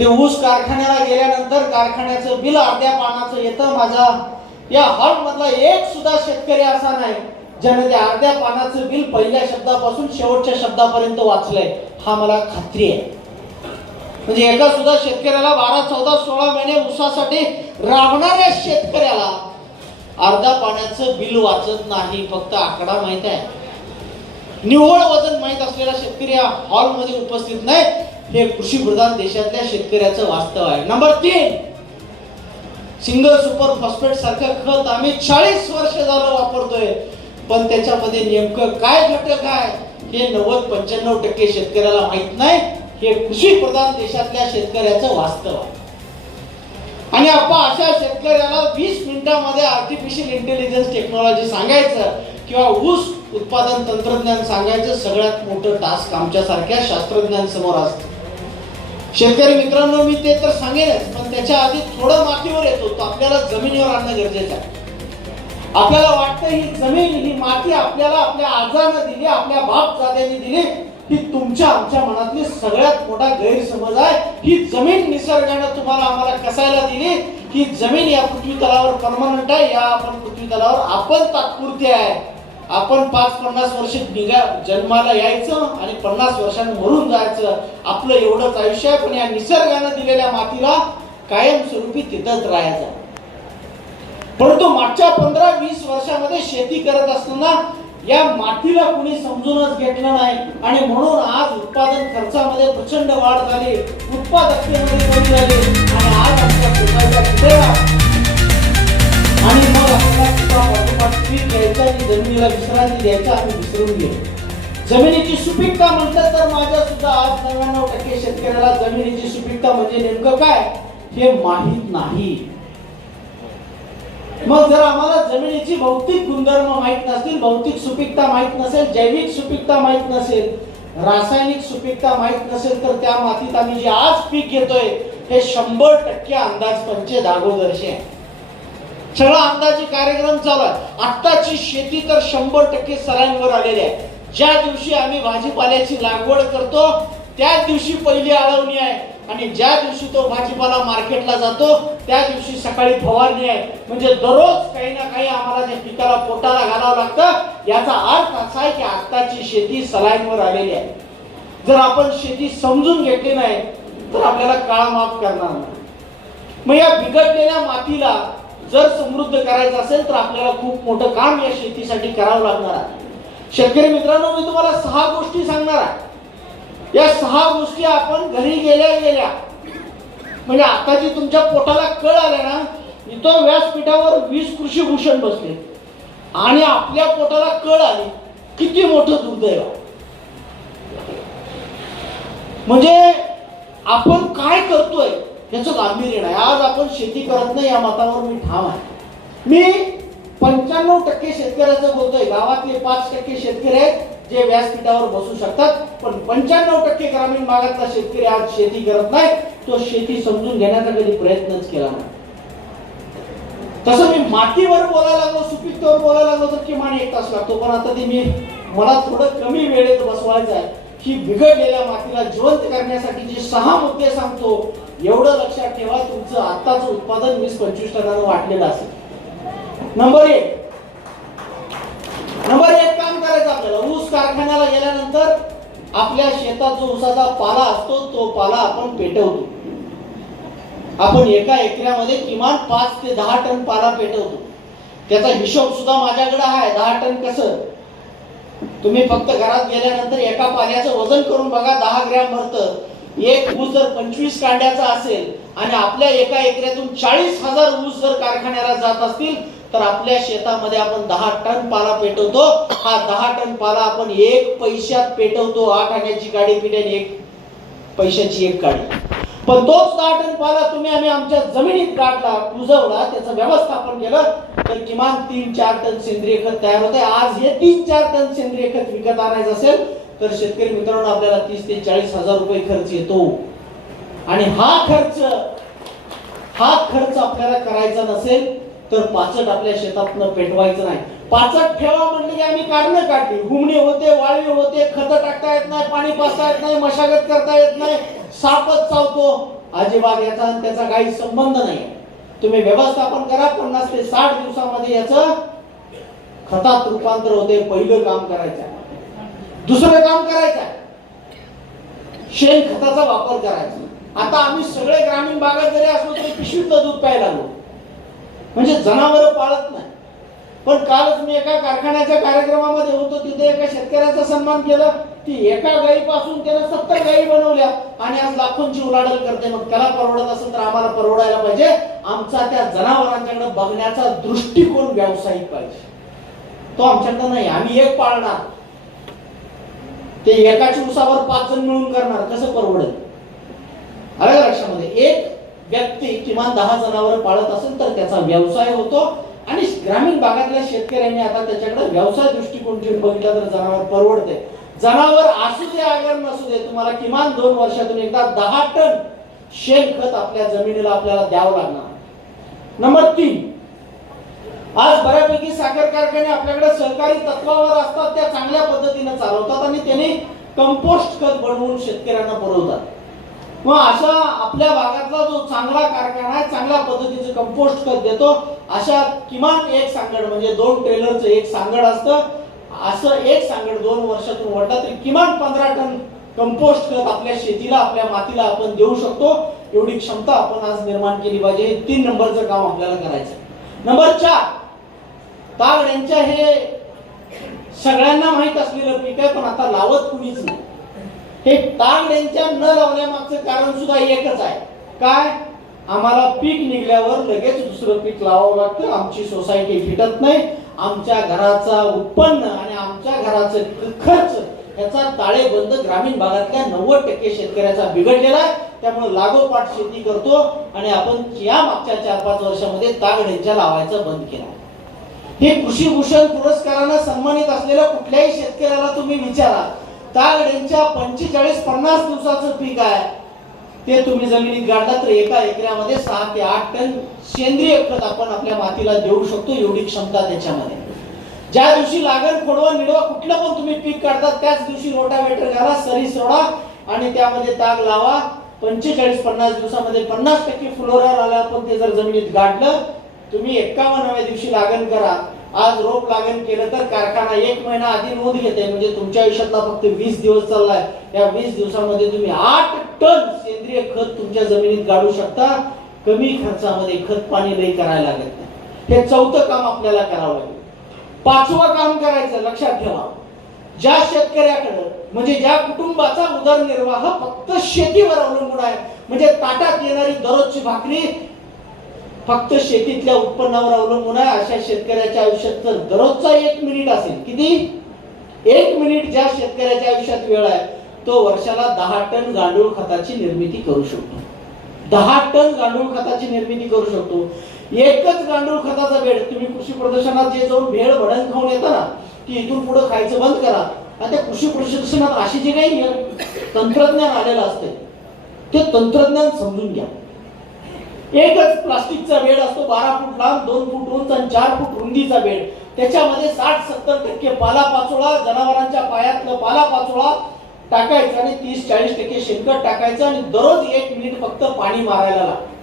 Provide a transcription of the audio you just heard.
ते ऊस कारखान्याला गेल्यानंतर कारखान्याचं बिल अर्ध्या पानाचं येतं. माझा या हॉल मधला एक सुद्धा शेतकरी असा नाही ज्याने त्या अर्ध्या पानाचं बिल पहिल्या शब्दापासून शेवटच्या शब्दापर्यंत वाचलंय. हा मला खात्री आहे. म्हणजे एका सुद्धा शेतकऱ्याला 12, 14, 16 महिने ऊसासाठी राबणाऱ्या शेतकऱ्याला अर्धा पाण्याचं बिल वाचत नाही. फक्त आकडा माहित आहे, निव्वळ वजन माहित असलेला शेतकरी या हॉलमध्ये उपस्थित नाही. हे कृषी प्रधान देशातल्या शेतकऱ्याचं वास्तव आहे. नंबर 3, सिंगल सुपर फॉस्फेट सारखं खत आम्ही 40 वर्ष झालं वापरतोय, पण त्याच्यामध्ये नेमकं काय घटक आहे हे 90-95% शेतकऱ्याला माहित नाही. हे कृषी प्रधान देशातल्या शेतकऱ्याचं वास्तव आहे. आणि आपण अशा शेतकऱ्याला 20 मिनिटांमध्ये आर्टिफिशियल इंटेलिजन्स टेक्नॉलॉजी सांगायचं किंवा ऊस उत्पादन तंत्रज्ञान सांगायचं सगळ्यात मोठं टास्क आमच्यासारख्या शास्त्रज्ञांसमोर असतं. शेतकरी मित्रांनो, मी ते तर सांगेनच, पण त्याच्या आधी थोडं मातीवर येतो. तो आपल्याला जमिनीवर आणणं गरजेचं आहे. आपल्याला वाटतं ही जमीन, ही माती आपल्याला आपल्या आजानं दिली, आपल्या बाप दाद्यांनी दिली. ही तुमच्या आमच्या मनातली सगळ्यात मोठा गैरसमज आहे. ही जमीन निसर्गाने तुम्हाला आम्हाला कसायला दिली. ही जमीन या पृथ्वी तलावर परमनंट आहे. या आपण पृथ्वी तलावर आपण तात्पुरते आहे. आपण 5-50 वर्ष जन्माला यायचं आणि 50 वर्षांनी मरून जायचं. आपलं एवढंच आयुष्य आहे. पण या निसर्गाने दिलेल्या मातीला कायमस्वरूपी तिथंच राहायचं. परंतु मागच्या 15-20 वर्षामध्ये शेती करत असताना या मातीला कुणी समजूनच घेतलं नाही आणि म्हणून आज उत्पादन खर्चामध्ये प्रचंड वाढ झाली, उत्पादकतेमध्ये कमी झाली आणि आज आपल्या पिकाच्या किडा आणि मग आपल्याला पीक घ्यायचं आणि जमिनीला विश्रांती द्यायचा आम्ही विसरून गेलो. जमिनीची सुपीकता म्हटलं तर माझ्या सुद्धा आज 99% शेतकऱ्याला जमिनीची सुपीकता म्हणजे नेमकं काय हे माहीत नाही. मग जर आम्हाला जमिनीची भौतिक गुणधर्म माहित नसतील, भौतिक सुपीकता माहित नसेल, जैविक सुपीकता माहित नसेल, रासायनिक सुपीकता माहित नसेल, तर त्या मातीत आम्ही जे आज पीक घेतोय हे 100% अंदाजपंचे दागोदर्शी आहे. सगळा अंदाजी कार्यक्रम चालू आहे. आत्ताची शेती तर 100% सलाईनवर आलेली आहे. ज्या दिवशी आम्ही भाजीपाल्याची लागवड करतो त्या दिवशी पहिली आळवणी आहे आणि ज्या दिवशी तो भाजीपाला मार्केटला जातो त्या दिवशी सकाळी फवारणी आहे. म्हणजे दररोज काही ना काही आम्हाला त्या पिकाला पोटाला घालावं लागतं. याचा अर्थ असा आहे की आत्ताची शेती सलाईनवर आलेली आहे. जर आपण शेती समजून घेतली नाही तर आपल्याला काळ माफ करणार नाही. मग या बिघडलेल्या मातीला जर समृद्ध करायचं असेल तर आपल्याला खूप मोठं काम या शेतीसाठी करावं लागणार आहे. शेतकरी मित्रांनो, मी तुम्हाला 6 गोष्टी सांगणार आहे. या 6 गोष्टी आपण घरी गेल्या म्हणजे आता जी तुमच्या पोटाला कळ आले ना, इथं व्यासपीठावर 20 कृषी भूषण बसले आणि आपल्या पोटाला कळ आली. किती मोठं दुर्दैव. म्हणजे आपण काय करतोय याचं गांभीर्य नाही. आज आपण शेती करत नाही या मतावर मी ठाम आहे. मी 95% शेतकऱ्याचं बोलतोय. गावातले 5% शेतकरी आहेत जे व्यासपीठावर बसू शकतात, पण 95% ग्रामीण भागातला शेतकरी आज शेती करत नाही. तो शेती समजून घेण्याचा कधी प्रयत्नच केला नाही. तसं मी मातीवर बोलायला लागलो, सुपीकतेवर बोलायला लागलो तर किमान 1 तास लागतो. पण आता ते मला थोडं कमी वेळेत बसवायचं आहे. ही बिघडलेल्या मातीला जिवंत करण्यासाठी जे 6 मुद्दे सांगतो, एवढं लक्षात ठेवा. तुमचं आत्ताचं उत्पादन 20-25 टनानं वाढलेलं असेल. नंबर 1 काम करायचं आपल्याला. ऊस कारखान्याला गेल्यानंतर आपल्या शेतात जो ऊसाचा पाला असतो तो पाला आपण पेटवतो. आपण एका एकरामध्ये किमान 5 ते 10 टन पाला पेटवतो. त्याचा हिशोब सुद्धा माझ्याकडे आहे. 10 टन कसं, तुम्ही फक्त घरात गेल्यानंतर एका पाल्याचं वजन करून बघा. 10 ग्रॅम भरतं. एक ऊस जर 25 कांड्याचा असेल आणि आपल्या एका एकरातून 40,000 ऊस जर कारखान्याला जात असतील तर आपल्या शेतामध्ये आपण 10 टन पाला पेटवतो. हा 10 टन पाला आपण 1 पैशात पेटवतो. 8 आण्याची गाडी पिटेल 1 पैशाची 1 गाडी. पण तोच 10 टन पाला आम्ही आमच्या जमिनीत काढला, कुजवला, त्याचं व्यवस्थापन केलं तर किमान 3-4 टन सेंद्रिय खत तयार होते. आज हे 3-4 टन सेंद्रिय खत विकत आणायचं असेल तर शेतकरी मित्रांनो आपल्याला 30,000 ते 40,000 रुपये खर्च येतो. आणि हा खर्च आपल्याला करायचा नसेल तर पाचट आपल्या शेतातनं पेटवायचं नाही. पाचट ठेवा म्हणले की आम्ही काढणं काढली. घुमणे होते, वाळवी होते, खत टाकता येत नाही, पाणी पाजता येत नाही, मशागत करता येत नाही, सापच चावतो. अजिबात याचा आणि त्याचा काही संबंध नाही. तुम्ही व्यवस्थापन करा, 50 ते 60 दिवसामध्ये याचं खतात रूपांतर होते. पहिलं काम करायचं आहे. दुसरं काम करायचं आहे, शेण खताचा वापर करायचा. आता आम्ही सगळे ग्रामीण भागात जरी असलो तरी पिशवीतलं दूध प्यायला लागलो, म्हणजे जनावरं पाळत नाही. पण कालच मी एका कारखान्याच्या कार्यक्रमामध्ये होतो, तिथे एका शेतकऱ्याचा सन्मान केलं. ती एका गायीपासून त्यानं 70 गायी बनवल्या आणि आज लाखोंची उलाढाल करते. मग त्याला परवडत असेल तर आम्हाला परवडायला पाहिजे. आमचा त्या जनावरांच्याकडे बघण्याचा दृष्टिकोन व्यावसायिक पाहिजे, तो आमच्याकडे नाही. आम्ही एक पाळणार, ते एकाच्या उसावर 5 जण मिळून करणार, कसं परवडेल? आलं लक्षामध्ये? एक व्यक्ती किमान 10 जनावर पाळत असेल तर त्याचा व्यवसाय होतो. आणि ग्रामीण भागातल्या शेतकऱ्यांनी आता त्याच्याकडे व्यवसाय दृष्टिकोन ठेवून बघितला तर जनावर परवडते. जनावर असू दे अगर नसू दे, तुम्हाला किमान 2 वर्षातून एकदा 10 टन शेणखत आपल्या जमिनीला आपल्याला द्यावं लागणार. नंबर 3, आज बऱ्यापैकी साखर कारखाने आपल्याकडे सहकारी तत्वावर असतात, त्या चांगल्या पद्धतीने चालवतात आणि त्यांनी कंपोस्ट खत बनवून शेतकऱ्यांना पुरवतात. मग अशा आपल्या भागातला जो चांगला कारखाना आहे, चांगल्या पद्धतीचं कंपोस्ट खत देतो, अशा किमान एक सांगड म्हणजे 2 ट्रेलरचं एक सांगड असतं, असं एक सांगड 2 वर्षातून वाढला तरी किमान 15 टन कंपोस्ट खत आपल्या शेतीला, आपल्या मातीला आपण देऊ शकतो. एवढी क्षमता आपण आज निर्माण केली पाहिजे. हे 3 नंबरचं काम आपल्याला करायचं. नंबर 4, तागड्यांच्या हे सगळ्यांना माहित असलेलं पीक आहे, पण आता लावत कुणीच नाही. हे तागड्यांच्या न लावण्यामागचं कारण सुद्धा एकच आहे. काय? आम्हाला पीक निघल्यावर लगेच दुसरं पीक लावावं लागतं. आमची सोसायटी फिटत नाही. आमच्या घराचा उत्पन्न आणि आमच्या घराचा खर्च याचा ताळेबंद ग्रामीण भागातल्या 90% शेतकऱ्याचा बिघडलेला आहे. त्यामुळे लागोपाठ शेती करतो आणि आपण या मागच्या 4-5 वर्षामध्ये तागड्यांच्या लावायचं बंद केला. हे कृषी भूषण पुरस्काराने सन्मानित असलेल्या कुठल्याही शेतकऱ्याला तुम्ही विचारा, तागड्यांच्या 45-50 दिवसाचं पीक आहे, ते तुम्ही जमिनीत गाडला तर एका एकरामध्ये 6 ते 8 टन सेंद्रिय खत आपण आपल्या मातीला देऊ शकतो. एवढी क्षमता त्याच्यामध्ये. ज्या दिवशी लागण खोडवा निडवा कुठलं पण तुम्ही पीक काढता त्याच दिवशी रोटावेटर घाला, सरी सोडा आणि त्यामध्ये ताग लावा. 45-50 दिवसामध्ये 50% फ्लोरार आला. पण ते जर जमिनीत गाडलं, तुम्ही 51व्या दिवशी लागण करा. आज रोप लागण केलं तर कारखाना 1 महिना आधी नोंद घेते, म्हणजे तुमच्या आयुष्यातला फक्त 20 दिवस चाललाय. या 20 दिवसामध्ये तुम्ही 8 टन सेंद्रिय खत तुमच्या जमिनीत गाडू शकता. कमी खर्चामध्ये, खत पाणी लई करायला लागत नाही. हे 4थं काम आपल्याला करावं लागेल. 5वं काम करायचं, लक्षात ठेवा, ज्या शेतकऱ्याकडे म्हणजे ज्या कुटुंबाचा उदरनिर्वाह फक्त शेतीवर अवलंबून आहे, म्हणजे ताटात येणारी दररोजची भाकरी फक्त शेतीतल्या उत्पन्नावर अवलंबून आहे, अशा शेतकऱ्याच्या आयुष्यात जर दररोजचा 1 मिनिट असेल, किती? 1 मिनिट ज्या शेतकऱ्याच्या आयुष्यात वेळ आहे, तो वर्षाला 10 टन गांडूळ खताची निर्मिती करू शकतो. 10 टन गांडूळ खताची निर्मिती करू शकतो. एकच गांडूळ खताचा बेड तुम्ही कृषी प्रदर्शनात जे जाऊन भेळ भडंग खाऊन येता ना, ती इथून पुढे खायचं बंद करा. आणि त्या कृषी प्रदर्शनात अशी जे काही तंत्रज्ञान आलेलं असते, ते तंत्रज्ञान समजून घ्या. एकच प्लास्टिकचा बेड असतो, 12 फूट लांब, 2 फूट उंच आणि 4 फूट रुंदीचा बेड. त्याच्यामध्ये 60-70% पालापाचोळा, जनावरांच्या पायातलं पालापाचोळा टाकायचं आणि 30-40% शेणखत टाकायचं आणि दररोज 1 मिनिट फक्त पाणी मारायला लागतं.